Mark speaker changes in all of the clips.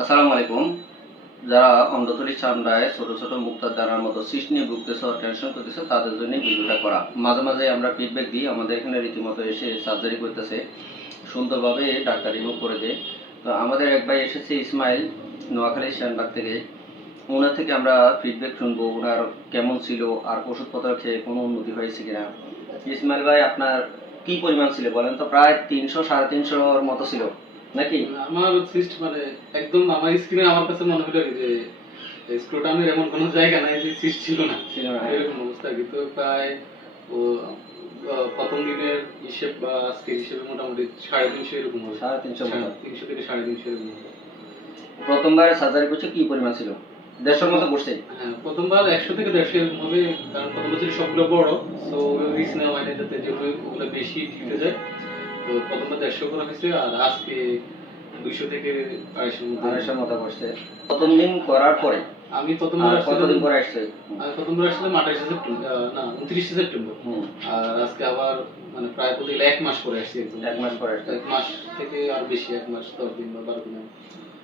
Speaker 1: আসসালামু আলাইকুম। যারা অন্ধতলি চামড়ায় ছোট ছোট মুক্তার দানার মতো সৃষ্টি নিয়ে ভুগতেছে টেনশন করতেছে, তাদের জন্য ভিডিওটা করা। মাঝে মাঝে আমরা ফিডব্যাক দিই, আমাদের এখানে রীতিমতো এসে সার্জারি করতেছে। সুন্দরভাবে ডাক্তার রিমুভ করে দেয়। তো আমাদের এক ভাই এসেছে ইসমাইল, নোয়াখালী শ্যানবাগ থেকে। ওনার থেকে আমরা ফিডব্যাক শুনব ওনার কেমন ছিল, আর ওষুধপত্র খেয়ে কোনো উন্নতি হয়েছে কিনা। ইসমাইল ভাই, আপনার কি পরিমাণ ছিল বলেন তো? প্রায় তিনশো, সাড়ে তিনশোর মতো ছিল। নাকি?
Speaker 2: আমার সিস্ট মানে একদম আমার স্ক্রিনে আমার কাছে মনে হলো যে স্ক্রোটামের এমন কোনো জায়গা নাই যে সিস্ট ছিল না। এরকম অবস্থা। কিন্তু প্রায় ও প্রথম দিনের হিসেব বা আজকের হিসেবে মোটামুটি সাড়ে তিনশো এরকম হবে।
Speaker 1: সাড়ে তিনশো
Speaker 2: তিনশো থেকে সাড়ে তিনশো এরকম হবে।
Speaker 1: প্রথমবার সার্জারি করছে কি পরিমাণ ছিল? দেড়শোর মতো করছে।
Speaker 2: হ্যাঁ প্রথমবার একশো থেকে দেড়শো এরকম হবে কারণ প্রথম বছর সবগুলো বড় তো রিস্ক নেওয়া হয় না যাতে যেগুলো ওগুলো বেশি টিকে যায়। তো প্রথমবার দেড়শো করা হয়েছে আর আজকে দুইশো থেকে আড়াইশোর মধ্যে।
Speaker 1: আড়াইশোর মতো করছে। প্রথম দিন করার পরে?
Speaker 2: আমি প্রথমবার
Speaker 1: কতদিন পরে আসছে?
Speaker 2: আমি প্রথমবার আসছিলাম আঠাশে সেপ্টেম্বর না উনত্রিশে সেপ্টেম্বর। আর আজকে আবার মানে প্রায় বলতে গেলে এক মাস পরে আসছি একদম।
Speaker 1: এক মাস পরে আসছে।
Speaker 2: এক মাস থেকে আর বেশি এক মাস দশ দিন বা বারো দিন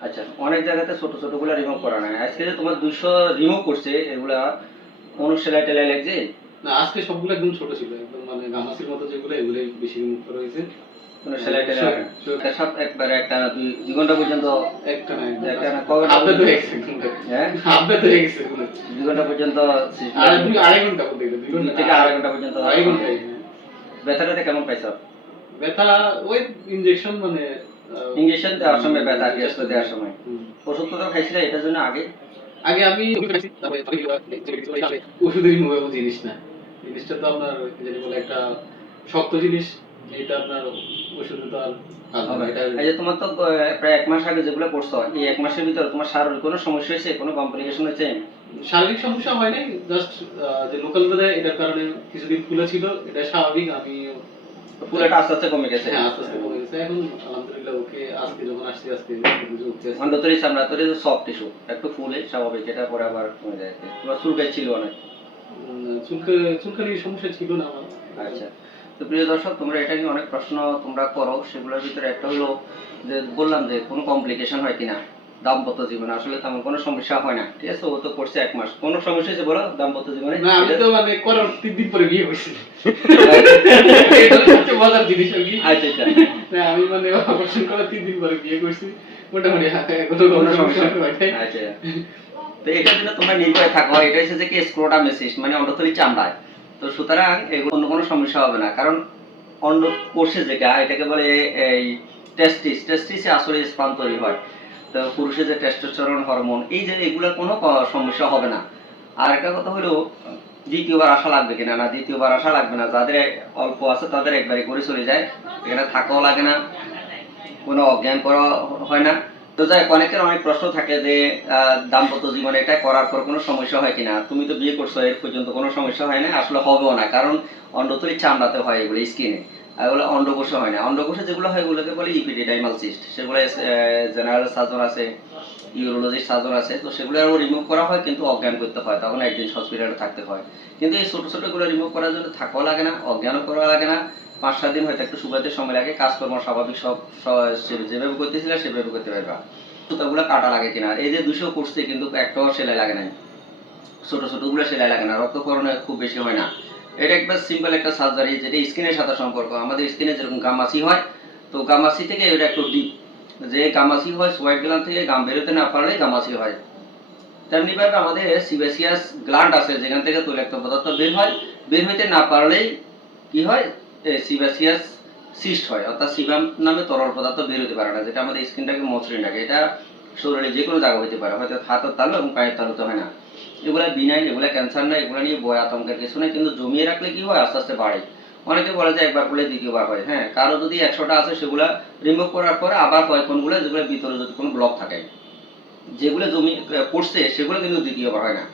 Speaker 1: আচ্ছা অনেক জায়গাতে ছোট ছোটগুলা রিমুভ করা নাই। আজকে যে তোমার দুইশো রিমুভ করছে এগুলা কোনো সেলাই টেলাই লাগছে?
Speaker 2: না আজকে সবগুলো একদম ছোট ছিল একদম মানে গামাসির মতো যেগুলো এগুলোই বেশি রিমুভ করা হয়েছে।
Speaker 1: কোনো সেলাই টেলাই লাগে না? একটা সব একবারে একটা দুই দুই ঘণ্টা পর্যন্ত
Speaker 2: একটা না
Speaker 1: একটা না, কবে
Speaker 2: হাফ বেত হয়ে।
Speaker 1: হ্যাঁ
Speaker 2: হাফ বেত গেছে
Speaker 1: দুই ঘণ্টা পর্যন্ত
Speaker 2: আর দুই আড়াই ঘণ্টা দুই
Speaker 1: দুই
Speaker 2: ঘণ্টা।
Speaker 1: থেকে আড়াই ঘণ্টা পর্যন্ত।
Speaker 2: আড়াই ঘন্টাই।
Speaker 1: ব্যথাটাতে কেমন পাইছ?
Speaker 2: ব্যথা ওই ইনজেকশন মানে
Speaker 1: দেওয়ার সময় ব্যথা গ্যাস দেওয়ার সময়। ওষুধ তো খাইছিলে এটার জন্য আগে?
Speaker 2: আগে আমি ওষুধের জিনিস না। জিনিসটা তো আপনার বলে একটা শক্ত জিনিস। এটা আপনার ওষুধে তো আর কাজ হবে না। এটা
Speaker 1: এই যে তোমার তো প্রায় এক মাস আগে যেগুলো করছ এই এক মাসের ভিতর তোমার শারীরিক কোনো সমস্যা হয়েছে? কোনো কমপ্লিকেশন হয়েছে?
Speaker 2: শারীরিক সমস্যা হয় নাই জাস্ট যে লোকাল বেদে এটার কারণে কিছুদিন ফুলে ছিল এটা স্বাভাবিক আমি
Speaker 1: পুরোটা আস্তে আস্তে কমে গেছে।
Speaker 2: হ্যাঁ আস্তে আস্তে কমে গেছে। এখন আলহামদুলিল্লাহ ওকে আজকে যখন আসছি আজকে
Speaker 1: সফট টিস্যু একটু ফুলে স্বাভাবিক এটা পরে আবার কমে যায়। তোমার চুলকাই ছিল অনেক।
Speaker 2: চুলকে চুলকানির সমস্যা ছিল না আমার।
Speaker 1: আচ্ছা। তো প্রিয় দর্শক তোমরা এটা নিয়ে অনেক প্রশ্ন তোমরা করো সেগুলোর ভিতরে একটা হলো যে বললাম যে কোনো কমপ্লিকেশন হয় কিনা দাম্পত্য জীবনে। আসলে তেমন কোনো সমস্যা হয় না ঠিক আছে? ও তো করছে এক মাস। কোনো সমস্যা হয়েছে বলো দাম্পত্য জীবনে?
Speaker 2: না আমি তো মানে করার তিন দিন পরে বিয়ে করছি। এটা হচ্ছে মজার জিনিস আর কি।
Speaker 1: আচ্ছা আচ্ছা।
Speaker 2: না, আমি মানে অপারেশন করার তিন দিন পরে বিয়ে করছি। মোটামুটি কোনো
Speaker 1: সমস্যা
Speaker 2: হয়
Speaker 1: আচ্ছা। তো এটার জন্য তোমরা নির্ভয় থাকো। এটা হচ্ছে যে কি স্ক্রোটামেসিস মানে অন্ডথলি চামড়ায়। তো সুতরাং এগুলো অন্য কোনো সমস্যা হবে না। কারণ অন্য কোষে যেটা এটাকে বলে এই টেস্টিস টেস্টিসে আসলে স্পান তৈরি হয়। তো পুরুষের যে টেস্টোস্টেরন হরমোন এই যে এগুলোর কোনো সমস্যা হবে না। আর একটা কথা হলো, দ্বিতীয়বার আশা লাগবে কিনা না, দ্বিতীয়বার আশা লাগবে না, যাদের অল্প আছে তাদের একবারই করে চলে যায়। এখানে থাকাও লাগে না, কোনো অজ্ঞান করা হয় না। তো যাই অনেকের অনেক প্রশ্ন থাকে যে দাম্পত্য জীবনে এটা করার পর কোনো সমস্যা হয় কিনা? তুমি তো বিয়ে করছ, এর পর্যন্ত কোনো সমস্যা হয় না, আসলে হবেও না, কারণ অন্ডতলি চামড়াতে হয় এগুলো স্কিনে এগুলো অন্ডকোষে হয় না। অন্ডকোষে যেগুলো হয় এগুলোকে বলে ইপিডিডাইমাল সিস্ট সেগুলো জেনারেল সার্জন আছে ইউরোলজিস্ট সার্জন আছে, তো সেগুলো আরও রিমুভ করা হয়, কিন্তু অজ্ঞান করতে হয়, তখন একদিন হসপিটালে থাকতে হয়। কিন্তু এই ছোট ছোটগুলো রিমুভ করার জন্য থাকাও লাগে না, অজ্ঞানও করা লাগে না পাঁচ, সাত দিন হয়তো একটু সুবাদে সময় লাগে, কাজকর্ম স্বাভাবিক সব যেভাবে করতেছিল সেভাবে করতে পারবা। সুতাগুলো কাটা লাগে কিনা? এই যে দুশো করছে কিন্তু একটাও সেলাই লাগে নাই। ছোট ছোটগুলো সেলাই লাগে না রক্তকরণে খুব বেশি হয় না। এটা একটা সিম্পল একটা সার্জারি যেটা স্কিনের সাথে সম্পর্ক। আমাদের স্কিনে যেরকম গামাসি হয়, তো গামাসি থেকে এটা একটু ডিপ যে গামাসি হয় সোয়াইট গ্ল্যান্ড থেকে গাম বেরোতে না পারলে গামাসি হয়। তেমনি ভাবে আমাদের সিবেসিয়াস গ্ল্যান্ড আছে, যেখান থেকে তৈলাক্ত পদার্থ বের হয়। বের হইতে না পারলেই কি হয়? সিবাসিয়াস সিস্ট হয়, অর্থাৎ সিবাম নামে তরল পদার্থ বের হতে পারে না, যেটা আমাদের স্কিনটাকে মসৃণ রাখে। এটা শরীরে যে কোনো জায়গা হতে পারে, হয়তো হাতের তালু এবং পায়ের তালুতে হয় না। এগুলা বিনাইন, এগুলা ক্যান্সার না এগুলা নিয়ে বয় আতঙ্কের কিছু নেই কিন্তু জমিয়ে রাখলে কি হয়? আস্তে আস্তে বাড়ে। অনেকে বলে যে একবার করলে দ্বিতীয়বার হয়। হ্যাঁ কারও যদি একশোটা আছে, সেগুলা রিমুভ করার পরে আবার হয়। কোনগুলো? যেগুলো ভিতরে যদি কোনো ব্লক থাকে। যেগুলো জমি পড়ছে, সেগুলো কিন্তু দ্বিতীয়বার হয় না।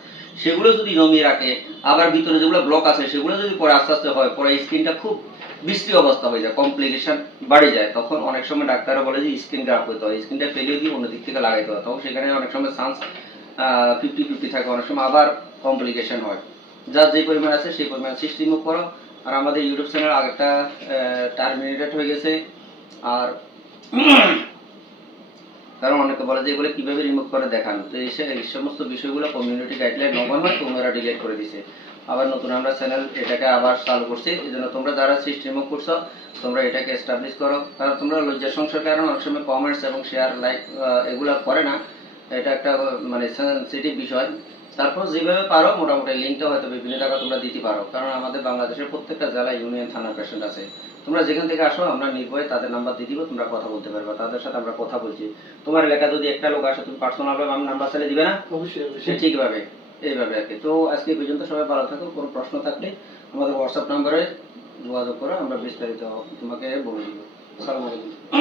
Speaker 1: সেগুলো যদি জমিয়ে রাখে, আবার ভিতরে যেগুলো ব্লক আছে, সেগুলো যদি পরে আস্তে আস্তে হয়, পরে স্কিনটা খুব বিশ্রী অবস্থা হয়ে যায় কমপ্লিকেশন বাড়ে যায়। তখন অনেক সময় ডাক্তাররা বলে যে স্কিন গ্রাফ করতে হয় স্কিনটা ফেলিয়ে দিয়ে অন্য দিক থেকে লাগাইতে হয়। তখন সেখানে অনেক সময় চান্স ফিফটি ফিফটি থাকে, অনেক সময় আবার কমপ্লিকেশন হয়। যার যে পরিমাণ আছে, সেই পরিমাণ সিস্ট রিমুভ করো আর আমাদের ইউটিউব চ্যানেল আগেরটা টার্মিনেটেড হয়ে গেছে। আর কারণ অনেকে বলে যে এগুলো কীভাবে রিমুভ করে দেখান? তো এই সমস্ত বিষয়গুলো কমিউনিটি গাইডলাইন নভেম্বর তোমরা ডিলেট করে দিছে। আবার নতুন আমরা চ্যানেল এটাকে আবার চালু করছি। এই জন্য তোমরা যারা সিস্ট রিমুভ করছ, তোমরা এটাকে এস্টাবলিশ করো। কারণ তোমরা লজ্জা সংসার কারণ অনেক সময় কমেন্টস এবং শেয়ার লাইক এগুলো করে না। এটা একটা মানে সেন্সিটিভ বিষয়। তারপর যেভাবে পারো মোটামুটি লিঙ্কটা হয়তো বিভিন্ন জায়গায় তোমরা দিতে পারো। কারণ আমাদের বাংলাদেশের প্রত্যেকটা জেলায় ইউনিয়ন থানার পেশেন্ট আছে। তোমরা যেখান থেকে আসো আমরা নির্ভয়ে তাদের নাম্বার দিয়ে দিব তোমরা কথা বলতে পারবে তাদের সাথে আমরা কথা বলছি। তোমার এলাকা যদি একটা লোক আসে তুমি পার্সোনাল ভাবে আমি নাম্বার চালিয়ে দিবে না?
Speaker 2: অবশ্যই
Speaker 1: ঠিকভাবে এইভাবে আর কি। তো আজকে পর্যন্ত সবাই ভালো থাকো কোনো প্রশ্ন থাকলে আমাদের হোয়াটসঅ্যাপ নাম্বারে যোগাযোগ করো আমরা বিস্তারিত তোমাকে বলে দিব। সালামালাইকুম